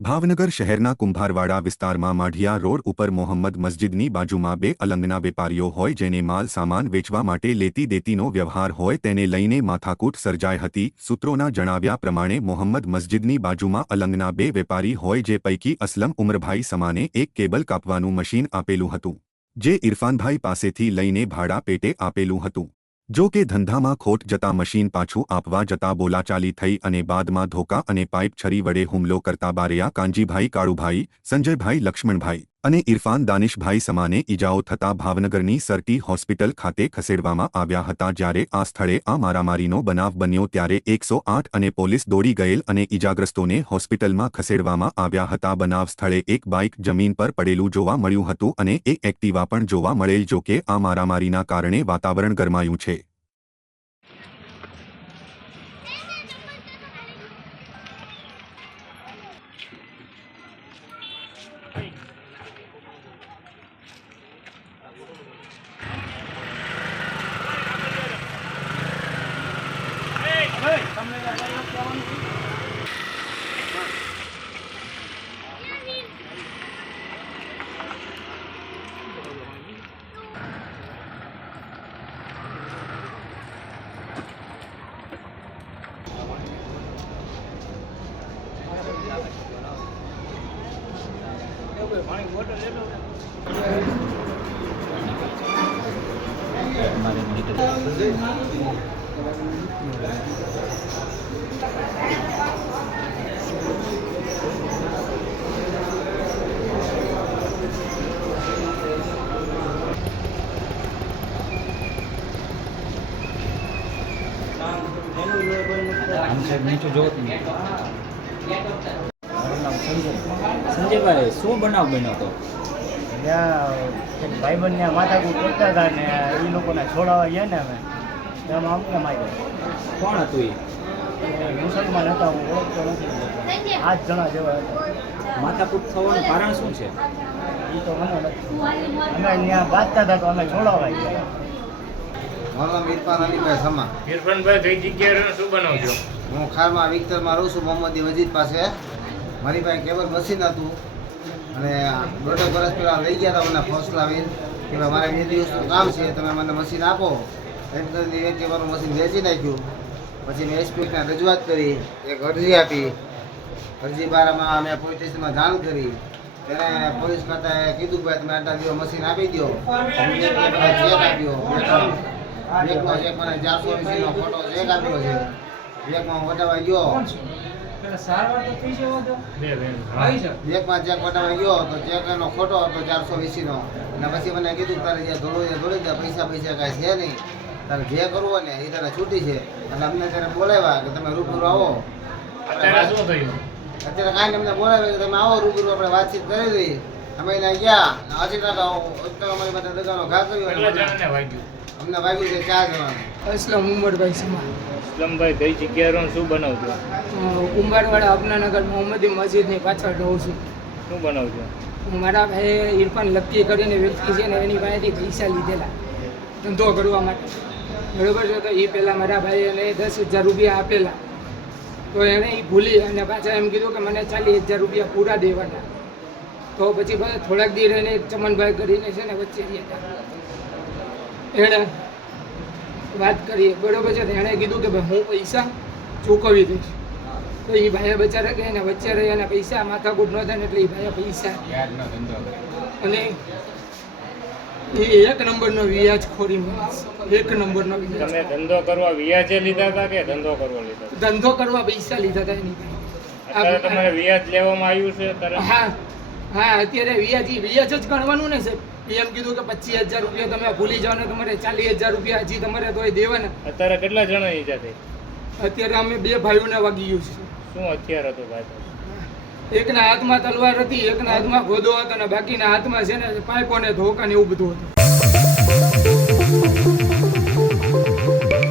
ભાવનગર શહેરના કુંભારવાડા વિસ્તારમાં માઢિયા રોડ ઉપર મોહમ્મદ મસ્જિદની બાજુમાં બે અલંગના વેપારીઓ હોય જેને માલ સામાન વેચવા માટે લેતી દેતીનો વ્યવહાર હોય તેને લઈને માથાકૂટ સર્જાઈ હતી। સૂત્રોના જણાવ્યા પ્રમાણે મોહમ્મદ મસ્જિદની બાજુમાં અલંગના બે વેપારી હોય જે પૈકી અસલમ ઉમરભાઈ સમાને એક કેબલ કાપવાનું મશીન આપેલું હતું જે ઇરફાનભાઈ પાસેથી લઈને ભાડા પેટે આપેલું હતું। જો કે ધંધામાં ખોટ જતા મશીન પાછું આપવા જતા બોલાચાલી થઈ અને બાદમાં ધોકા અને પાઇપ છરી વડે હુમલો કરતા બારૈયા કાનજીભાઈ કાળુભાઈ, સંજયભાઈ લક્ષ્મણભાઈ અને ઇરફાન દાનિશભાઈ સમાને ઈજાઓ થતા ભાવનગરની સરટી હોસ્પિટલ ખાતે ખસેડવામાં આવ્યા હતા। જ્યારે આ સ્થળે આ મારામારીનો બનાવ બન્યો ત્યારે 108 અને પોલીસ દોડી ગયેલ અને ઈજાગ્રસ્તોને હોસ્પિટલમાં ખસેડવામાં આવ્યા હતા। બનાવ સ્થળે એક બાઇક જમીન પર પડેલું જોવા મળ્યું હતું અને એક એક્ટિવા પણ જોવા મળેલ। જો કે આ મારામારીના કારણે વાતાવરણ ગરમાયું છે। नीचे जो संजयભાઈ શું બનાવ બન્યો તો? ત્યાં ભાઈબંધને માથાકૂટ કરતા હતા ને એ લોકોને છોડાવવા ગયા ને અમે એમાં અમને માર્યો। કોણ હતું એ મુસલમાન હતા, હું ઓળખતો નથી, 8 જણા જેવા હતા। માથાકૂટ થવાનું કારણ શું છે એ તો મને નથી, અમે ત્યાં બાંધતા હતા તો અમે છોડાવવા ગયા। મારું નામ ઇરફાન અલીભાઈ સમા। ઇરફાનભાઈ કઈ જગ્યાએ શું બનાવજો? હું ખારમાં વિક્ટરમાં રહું છું, મોહમ્મદી મસ્જિદ પાસે। મારી પાસે કેબલ મશીન હતું અને 1.5 વર્ષ પહેલાં લઈ ગયા હતા મને ફોર્સ લાવીને કે ભાઈ મારે 2 દિવસનું કામ છે, તમે મને મશીન આપો। એમ કરીને એક મારું મશીન વેચી નાખ્યું। પછી મેં એસપીને રજૂઆત કરી, એક અરજી આપી। અરજી બારામાં મેં પોલીસ સ્ટેશનમાં જાણ કરી। તેને પોલીસ ખાતાએ કીધું ભાઈ તમે આટલા દિવસ મશીન આપી દો, ચેક આપ્યો, બેગમાં ચેક મને 480નો ફોટો ચેક આપ્યો છે, બેગમાં વટાવા ગયો, બેગમાં ચેક વટાવા ગયો તો ચેક એનો ફોટો હતો 420નો। અને પછી મને કીધું તારે જે ધોળી દે, પૈસા કાંઈ છે નહીં, તારે જે કરવું ને એ તારે છૂટી છે। અને અમને ત્યારે બોલાવ્યા કે તમે રૂબરૂ આવો। અત્યારે શું થયું? અત્યારે કાંઈ અમને બોલાવે કે તમે આવો રૂબરૂ, આપણે વાતચીત કરી દઈએ। અમે એને ગયા હજી તક અમારી માટે દગાનો ઘા કર્યો। કેટલા જણાને વાગ્યું? અમને વાગ્યું છે 4 જણાને। અસલમ ઉમરભાઈ સમા, ઇસ્લામભાઈ કઈ જગ્યાએ શું બનાવજો? કુંભારવાડા અપનાનગર મોહમ્મદી મસ્જિદની પાછળ રહું છું। શું બનાવજો? મારા ભાઈ ઇરફાન લક્કી કરીને વ્યક્તિ છે ને એની પાસેથી પૈસા લીધેલા ધંધો કરવા માટે, બરાબર છે। તો એ પહેલાં મારા ભાઈ એને 10,000 રૂપિયા આપેલા, તો એણે એ ભૂલી અને પાછા એમ કીધું કે મને 40,000 રૂપિયા પૂરા દેવાના। તો પછી થોડાક દી રહીને ચમનભાઈ કરીને છે ને વચ્ચે એણે વાત કરીએ, બરાબર છે। એણે કીધું કે ભાઈ હું પૈસા ચૂકવી દઈશ, તો એ ભાઈએ બચારા કે એને વચ્ચે રહી અને પૈસા માથાકૂટ ન થાય ને એટલે એ ભાઈએ પૈસા અને એ 1 નંબરનો વ્યાજખોરી માણસ, 1 નંબરનો વ્યાજ। તમે ધંધો કરવા વ્યાજે લીધા હતા કે ધંધો કરવા લીધા હતા? ધંધો કરવા પૈસા લીધા હતા એની અત્યારે તમારે વ્યાજ લેવામાં આવ્યું છે તરત? હા હા, અત્યારે વ્યાજ જ ગણવાનું ને સાહેબ। એમ કીધું કે 25,000 રૂપિયા તમે ભૂલી જાઓ ને તમારે 40,000 રૂપિયા હજી તમારે તો દેવાના। અત્યારે કેટલા જણા ઈજા થઈ? અત્યારે અમે 2 ભાઈઓને વાગી ગયું છે। શું હથિયાર હતું ભાઈ? એકના હાથમાં તલવાર હતી, એકના હાથમાં ગોદો હતો અને બાકીના હાથમાં છે ને પાઇપો ને ધોકા ને એવું બધું હતું।